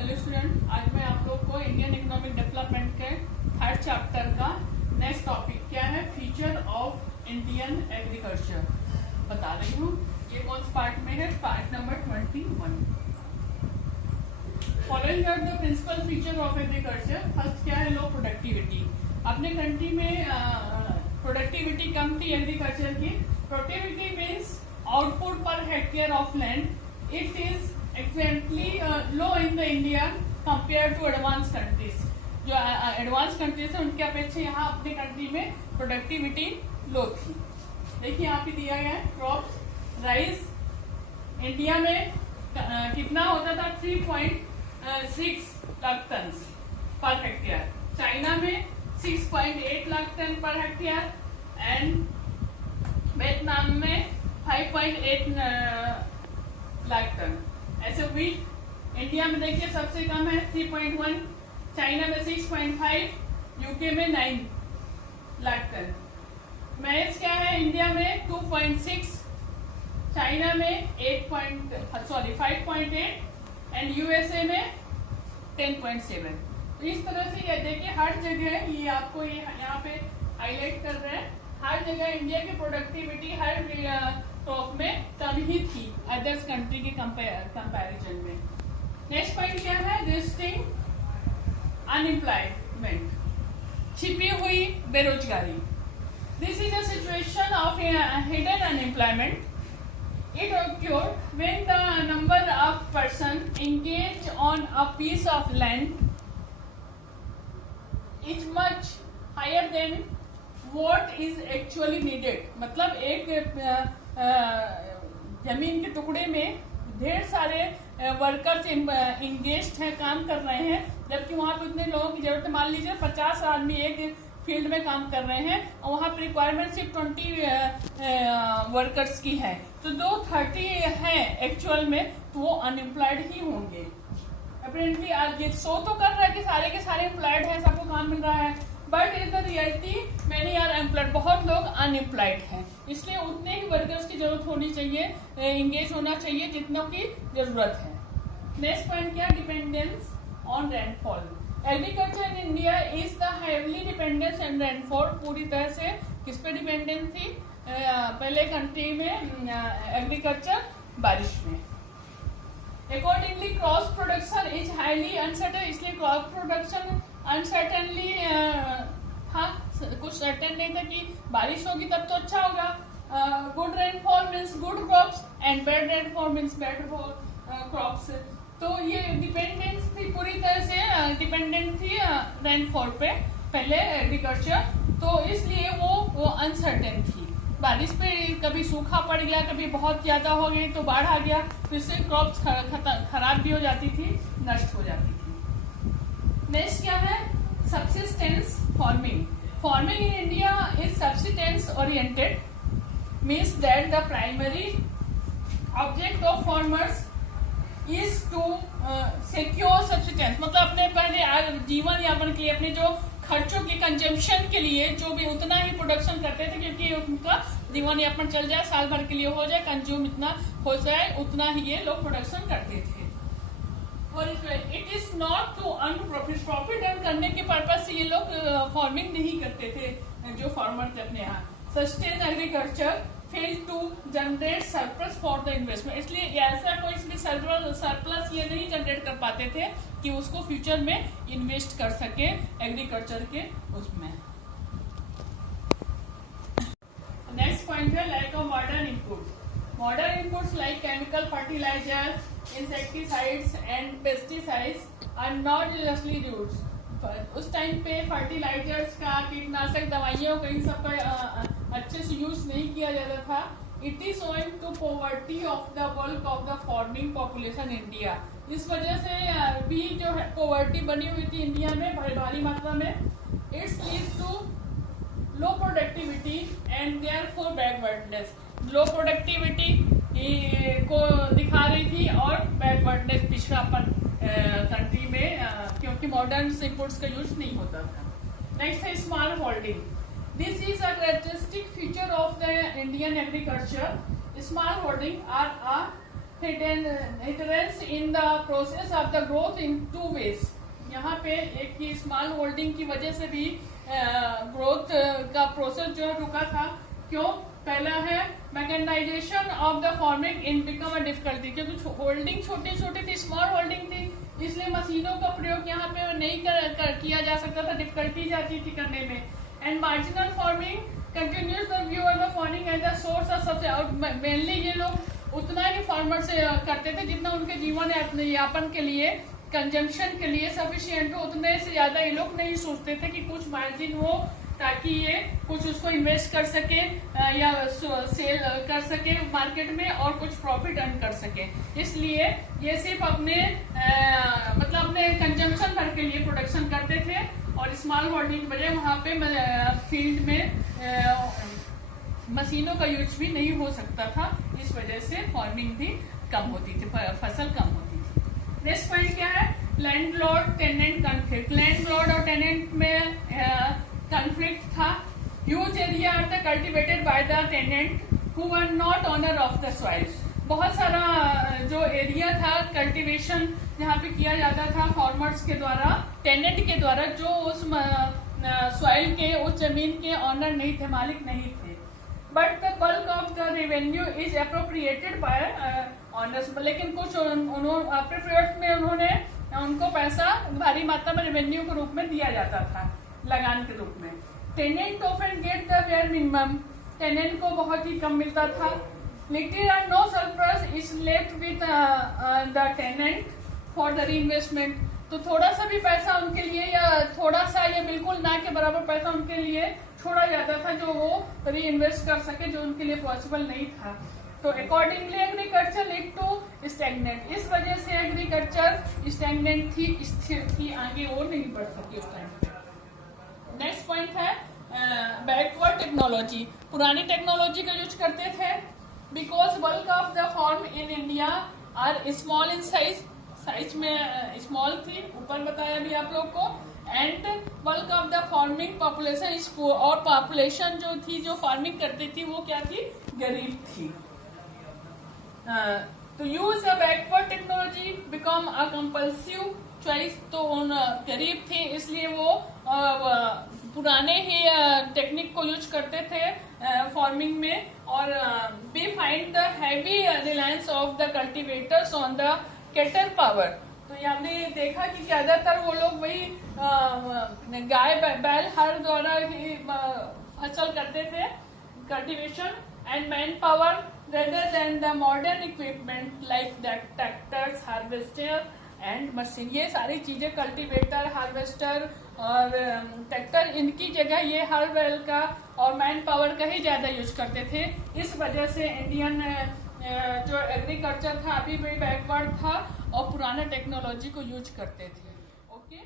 Hello student, आज मैं आप लोग को इंडियन इकोनॉमिक डेवलपमेंट के थर्ड चैप्टर का नेक्स्ट टॉपिक क्या है, फीचर ऑफ इंडियन एग्रीकल्चर बता रही हूँ। ये कौन सा पार्ट में है? Part number 21। Following are the principal feature of agriculture. First क्या है, लो प्रोडक्टिविटी। अपने कंट्री में प्रोडक्टिविटी कम थी एग्रीकल्चर की। Productivity means output per hectare of land. It is extremely low in the India compare to advance countries. जो advance countries है उनके अपेक्षा यहाँ अपने कंट्री में प्रोडक्टिविटी लो थी। देखिए यहाँ पे दिया गया है क्रॉप्स। राइस इंडिया में कितना होता था? 3.6 lakh ton per hectare. China में 6.8 lakh ton per hectare and Vietnam में 5.8 लाख टन। ऐसे व्हीट इंडिया में देखिए सबसे कम है 3.1, चाइना में 6.5, यूके में 9 लाख टन। मैज क्या है इंडिया में 2.6, चाइना में 5.8 एंड यूएसए में 10.7। तो इस तरह से ये देखिए हर जगह ये आपको ये यहाँ पे हाईलाइट कर रहे हैं, हर जगह इंडिया की प्रोडक्टिविटी हर टॉप में कम ही थी अदर्स कंट्री के कंपैरिजन में। नेक्स्ट पॉइंट क्या है, रेजिस्टिंग अनएम्प्लॉयमेंट, छिपी हुई बेरोजगारी। This is a situation of hidden unemployment. It occurred when the number of persons engaged on a piece of land is much higher than what is actually needed। मतलब एक जमीन के टुकड़े में ढेर सारे वर्कर्स इंगेज्ड हैं, काम कर रहे हैं, जबकि वहाँ पे उतने लोगों की जरूरत है। मान लीजिए 50 आदमी एक फील्ड में काम कर रहे हैं और वहाँ पे रिक्वायरमेंट सिर्फ 20 वर्कर्स की है, तो जो 30 है एक्चुअल में तो वो अनएम्प्लॉयड ही होंगे। अपेरेंटली आज ये शो तो कर रहा है कि सारे के सारे एम्प्लॉयड हैं, सबको काम मिल रहा है, but in the reality many are employed, बहुत लोग अनएम्प्लॉयड हैं। इसलिए उतने ही वर्कर्स की जरूरत होनी चाहिए, इंगेज होना चाहिए जितनों की जरूरत है। नेक्स्ट पॉइंट क्या, dependence on rainfall. Agriculture in India is the heavily dependence on rainfall. पूरी तरह से किस पे डिपेंडेंट थी पहले कंट्री में एग्रीकल्चर? बारिश में। Accordingly crop production is highly uncertain. इसलिए क्रॉप प्रोडक्शन अनसर्टेनली था, कुछ सर्टेन नहीं था कि बारिश होगी तब तो अच्छा होगा। Good rainfall means good crops and bad rainfall means bad crops. तो ये डिपेंडेंस थी, पूरी तरह से डिपेंडेंट थी रेनफॉल पे पहले एग्रीकल्चर, तो इसलिए वो अनसर्टेन थी। बारिश पे कभी सूखा पड़ गया, कभी बहुत ज्यादा हो गई तो बाढ़ आ गया, तो इससे क्रॉप्स खराब भी हो जाती थी, नष्ट हो जाती थी। नेक्स्ट क्या है, subsistence farming. Farming in India is subsistence oriented, means that the primary object of farmers is to secure subsistence. मतलब अपने पहले जीवन यापन के लिए, अपने जो खर्चों के कंजम्पशन के लिए जो भी उतना ही प्रोडक्शन करते थे, क्योंकि उनका जीवन यापन चल जाए, साल भर के लिए हो जाए, कंज्यूम इतना हो जाए, उतना ही ये लोग प्रोडक्शन करते थे। और it is not to earn profit. Profit earn करने के पर्पज से ये लोग फार्मिंग नहीं करते थे जो फार्मर थे अपने यहाँ। Sustain agriculture fail to generate surplus for the investment. इसलिए ऐसा कोई इसमें सरप्लस ये नहीं जनरेट कर पाते थे कि उसको फ्यूचर में इन्वेस्ट कर सके एग्रीकल्चर के उसमें। नेक्स्ट पॉइंट है lack of modern inputs. Modern inputs like chemical fertilisers, insecticides and pesticides are not justly used। उस टाइम पे फर्टिलाइजर्स का, कीटनाशक दवाइयों का, इन सब का अच्छे से यूज नहीं किया जाता था। It is owing to poverty of the bulk of the farming population India. इस वजह से भी जो है पॉवर्टी बनी हुई थी इंडिया में भारी मात्रा में। It's lead to low productivity and therefore backwardness. Low productivity को दिखा रही थी और बैकवर्डनेस, पिछड़ापन कंट्री में, क्योंकि मॉडर्न इनपुट्स का यूज नहीं होता था। नेक्स्ट है small holding. This is a characteristic feature of the Indian agriculture. Small holding are a hindrance in the process of the growth in two ways. यहाँ पे एक ही स्मॉल होल्डिंग की वजह से भी ग्रोथ का प्रोसेस जो रुका था। क्यों? पहला है mechanisation of the farming in become a difficulty, क्योंकि होल्डिंग छोटी छोटी थी, स्मॉल होल्डिंग थी, इसलिए मशीनों का प्रयोग यहाँ पे नहीं किया जा सकता था, डिफिकल्टी जाती थी करने में। And marginal farming continues the view of the farming as a source of सबसे मेनली ये लोग उतना ही फार्मर से करते थे जितना उनके जीवन यापन के लिए, कंजम्पशन के लिए सफिशिएंट हो। उतने से ज्यादा ये लोग नहीं सोचते थे कि कुछ मार्जिन हो ताकि ये कुछ उसको इन्वेस्ट कर सके या सेल कर सके मार्केट में और कुछ प्रॉफिट अर्न कर सके। इसलिए ये सिर्फ अपने मतलब अपने कंजम्पशन भर के लिए प्रोडक्शन करते थे और स्मॉल होल्डिंग की वजह वहाँ पे फील्ड में मशीनों का यूज भी नहीं हो सकता था, इस वजह से फार्मिंग भी कम होती थी, फसल कम होती थी। नेक्स्ट पॉइंट क्या है? Landlord tenant conflict. लैंडलॉर्ड और टेनेंट में कॉन्फ्लिक्ट था। Huge area are the cultivated by the tenant who were not owner of the soil. बहुत सारा जो एरिया था कल्टीवेशन जहाँ पे किया जाता था फार्मर्स के द्वारा, टेनेंट के द्वारा, जो उस सॉइल के, उस जमीन के ऑनर नहीं थे, मालिक नहीं थे। But the bulk of the revenue is appropriated by owners. लेकिन कुछ अप्रोप्रिएट में उन्होंने उनको पैसा भारी मात्रा में रेवेन्यू के रूप में दिया जाता था, लगान के रूप में। Tenant often get the bare minimum. Tenant को बहुत ही कम मिलता था। Little and no surplus is left with the tenant for the reinvestment. तो थोड़ा सा भी पैसा उनके लिए, या थोड़ा सा या बिल्कुल ना के बराबर पैसा उनके लिए छोड़ा जाता था जो वो री इन्वेस्ट कर सके, जो उनके लिए पॉसिबल नहीं था। तो accordingly agriculture lead to stagnant. इस वजह से एग्रीकल्चर स्टैग्नेंट थी, स्थिर थी, आगे वो नहीं बढ़ सकी उस टाइम पे। नेक्स्ट पॉइंट है बैकवर्ड टेक्नोलॉजी। पुरानी टेक्नोलॉजी का यूज करते थे because bulk of the farm in India are small in size. Size में स्मॉल थी, ऊपर बताया भी आप लोग को। And bulk of the farming population is poor. और पॉपुलेशन जो थी, जो फार्मिंग करती थी, वो क्या थी? गरीब थी। तो use a backward technology become a compulsive choice. तो उन गरीब थे इसलिए वो पुराने ही टेक्निक को यूज करते थे फार्मिंग में। और we find the heavy reliance of the cultivators on the cattle power. तो हमने देखा कि ज्यादातर वो लोग वही गाय बैल हर द्वारा ही फसल करते थे, cultivation, and man power rather than the modern equipment like the tractors, harvester and machine। ये सारी चीजें कल्टीवेटर, हार्वेस्टर और ट्रैक्टर, इनकी जगह ये हर बैल का और मैन पावर का ही ज्यादा यूज करते थे। इस वजह से इंडियन जो एग्रीकल्चर था अभी भी बैकवर्ड था और पुराना टेक्नोलॉजी को यूज करते थे। ओके।